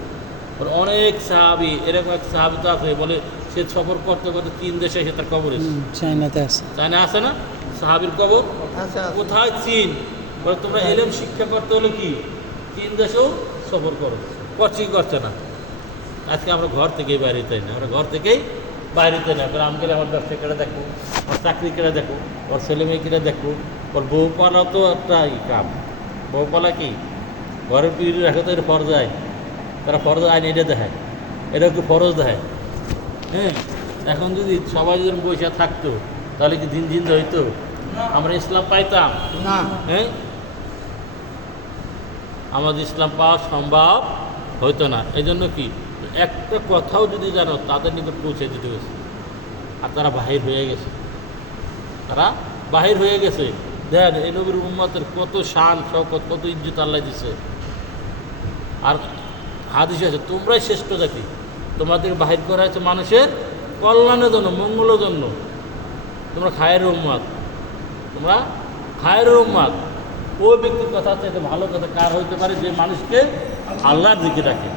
অনেক সাহাবী, এরকম এক সাহাবী তো আছে বলে সে সফর করতে করতে 3 দেশে এসে তার কবর এসেছে। চায়নাতে আছে, চায়না আছে না সাহাবীর কবর? কোথায়? চীন। বলে তোমরা ইলম শিক্ষা করতে হলে কি 3 দেশেও সফর করছে না। আজকে আমরা ঘর থেকেই বাইরে তাই না, আমরা ঘর থেকেই বাইরে তাই না। গ্রাম গেলে আমার ব্যবসা কেটে দেখো, ওর চাকরি কেটে দেখো, ওর ছেলে মেয়ে কেটে দেখো, ওর বউ পালা তো একটা কাম। বউ পালা কি ঘরের পিড়ি রাখে তো এটা ফরজ আইন, তারা ফরজ আইন এটা দেখায়, এটা একটু ফরজ দেখায়। হ্যাঁ, এখন যদি সবাই যদি বসে থাকতো তাহলে কি দিন দিন হইতো? আমরা ইসলাম পাইতাম না। হ্যাঁ, আমাদের ইসলাম পাওয়া সম্ভব হইতো না। এই জন্য কি একটা কথাও যদি জানো তাদের নিকট পৌঁছে দিতে গেছে, আর তারা বাহির হয়ে গেছে, তারা বাহির হয়ে গেছে। দেখেন এই নবীর উম্মতের কত শান শওকত, কত ইজ্জত আল্লাহ দিছে। আর হাদিস আছে, তোমরাই শ্রেষ্ঠ জাতি, তোমাদের বাহির করা হয়েছে মানুষের কল্যাণের জন্য, মঙ্গলের জন্য। তোমরা খায়ের উম্মত, তোমরা খায়ের উম্মত। ওই ব্যক্তির কথা চাইতে ভালো কথা কার হইতে পারে যে মানুষকে আল্লাহর দিকে ডাকে?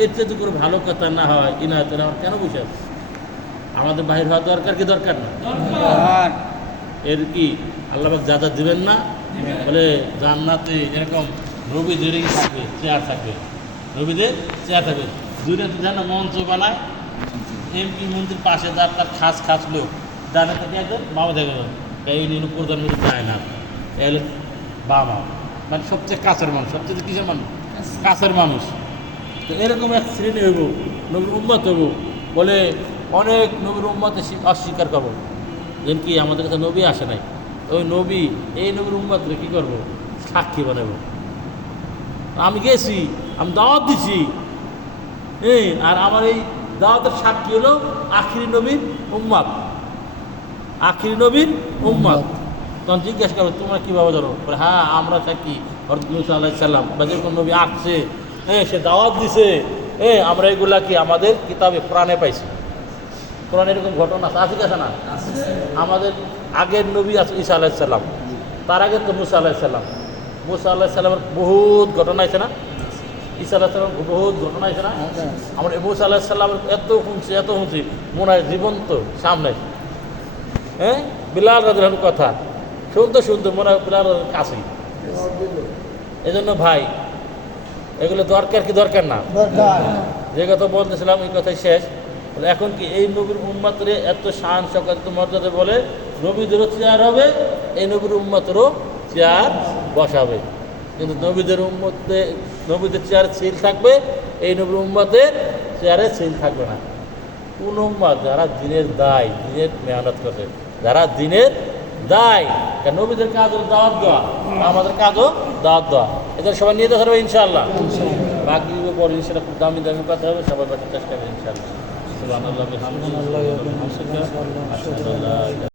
এর চেয়ে করে ভালো কথা না হয় ইনায়ত আমার কেন বসে আছে? আমাদের বাহির হওয়া দরকার কি দরকার না? এর কি আল্লাহ যা যা দিবেন না বলে জান্নাতে এরকম নবীদেরই থাকবে, চেয়ার থাকবে, নবীদের চেয়ার থাকবে। দূরে যেন মঞ্চ বানায়, এমপি মন্ত্রীর পাশে যার তার খাস খাস লোক, ডানে থেকে একজন বাবা দেখে এই নিয়ে প্রধানমন্ত্রী যায় না, এলে বাবা মানে সবচেয়ে কাছের মানুষ, সবচেয়ে কিসের মানুষ, কাছের মানুষ। তো এরকম এক শ্রেণী হইব, নবীর উম্মত হইব, বলে অনেক নবীর উম্মতে অস্বীকার করবো, যেন কি আমাদের কাছে নবী আসে নাই, ওই নবী এই নবীর উম্মতরে কী করবো, সাক্ষী বানাবো। আমি গেছি, আমি দাওয়াত দিছি, আর আমার এই দাওয়াতের সাক্ষী হলো আখিরি নবীর উম্মত, আখিরি নবীর উম্মত। তখন জিজ্ঞাসা করো তোমরা কীভাবে জানো? বলে হ্যাঁ আমরা সাক্ষী, হযরত মুসা আলাইহিস সালাম বা যে কোনো নবী আসছে, সে দাওয়াত দিছে, আমরা এগুলা কি আমাদের কিতাবে কোরআনে পাইছি। কোরআনে এরকম ঘটনা আছে কি আছে না? আমাদের আগের নবী আছে ঈসা আলাইহিস সালাম, তার আগে তো মুসা আলাইহিস সালাম। মুসা আলাইহিস সালামের বহুত ঘটনা আছে না, ঈসা আলাইহিস সালামের বহুত ঘটনা আছে না। আমরা মুসা আলাইহিস সালামের এত শুনছি মনে হয় জীবন্ত সামনে। বিলাল রাদিয়াল্লাহু আনহুর কথা শুনতে মনে হয় বিলাল কাছেই। এই জন্য ভাই এগুলো দরকার কি দরকার না? যে কথা বলতেছিলাম এই কথাই শেষ। এখন কি এই নবীর উম্মতরে এত শান শওকত এত মর্যাদা বলে নবীদেরও চেয়ার হবে, এই নবীর উম্মতেরও চেয়ার বসাবে। কিন্তু নবীদের চেয়ারে সিল থাকবে, এই নবীর উম্মতের চেয়ারে সিল থাকবে না। কোন উম্মত? যারা দিনের দায়, দিনের মেহনত করছে, যারা দিনের দায়। কেন নবীদের কাজ হলো দাওয়াত দেওয়া, আমাদের কাজও দাওয়াত দেওয়া। এদের সবাই নিয়ে যেতে পারবে ইনশাআল্লাহ। বাকি পরে সেটা খুব দামি দামি কথা হবে, সবাই চেষ্টা করবে ইনশাআল্লাহ। সুবহানাল্লাহি ওয়া বিহামদিহি।